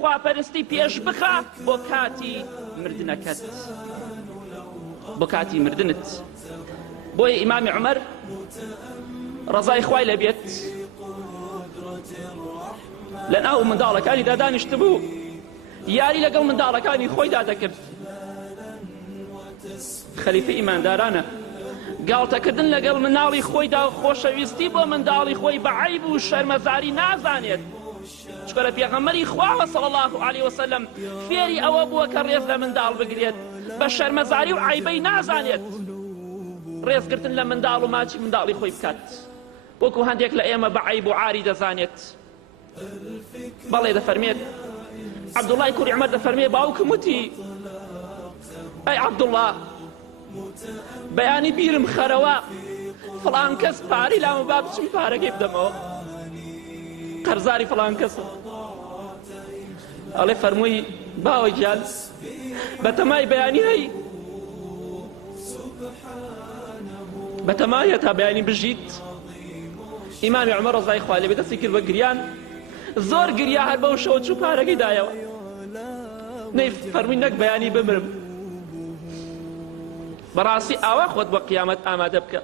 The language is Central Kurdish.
خواپەرستی پێش بخە بۆ کاتی مردنت بۆیە ئیمامی عومەر ڕەزای خوای لەبێت لە ناو منداڵەکانیدا دانیشتبوو یاری لەگەڵ منداڵەکانی خۆیدا دەکرد. خەلیفە ئیماندارانە گاڵتەکردن لەگەڵ مناڵی خۆیدا خۆشەویستی بۆ منداڵی خۆی بە عەیب و شەرمەزاری نازانێت، چکە لە پێغەمبەری خوا صلی الله علیه وسلم فێری ئەوە بووە کە ڕێز لە منداڵ بگرێت، بە شەرمەزاری و عەیبەی نازانێت ڕێزگرتن لە منداڵ و ماچی منداڵی خۆی بکات، وەکو هەندێک لە ئێمە بە عەیب و عاری دەزانێت. بەڵێ دەفەرمێت عەبدوڵڵای کوڕی عومەر دەفەرمێ باوکم وتی ئەی عەبدوڵڵا بەیانی بیرم خەرەوە فڵان کەس پارەی لامە با بچم پارەکەی بدەمەوە، قەرزاری فڵان کەسە. ئەڵێ فەرمووی باوەی گیان بەتەمای بەیانی هەی بەتەمایە تا بەیانی بژیت. ئیمامی عومەر ڕەزای خوا لێبێ دەستی کرد بە گریان، زۆر گریا هەر بەو شەوە چوو پارەکەی دایەوە، نەی فەرمووی نەک بەیانی بمرم. بەڕاستی ئاوا خۆت بە قیامەت ئامادە بکە.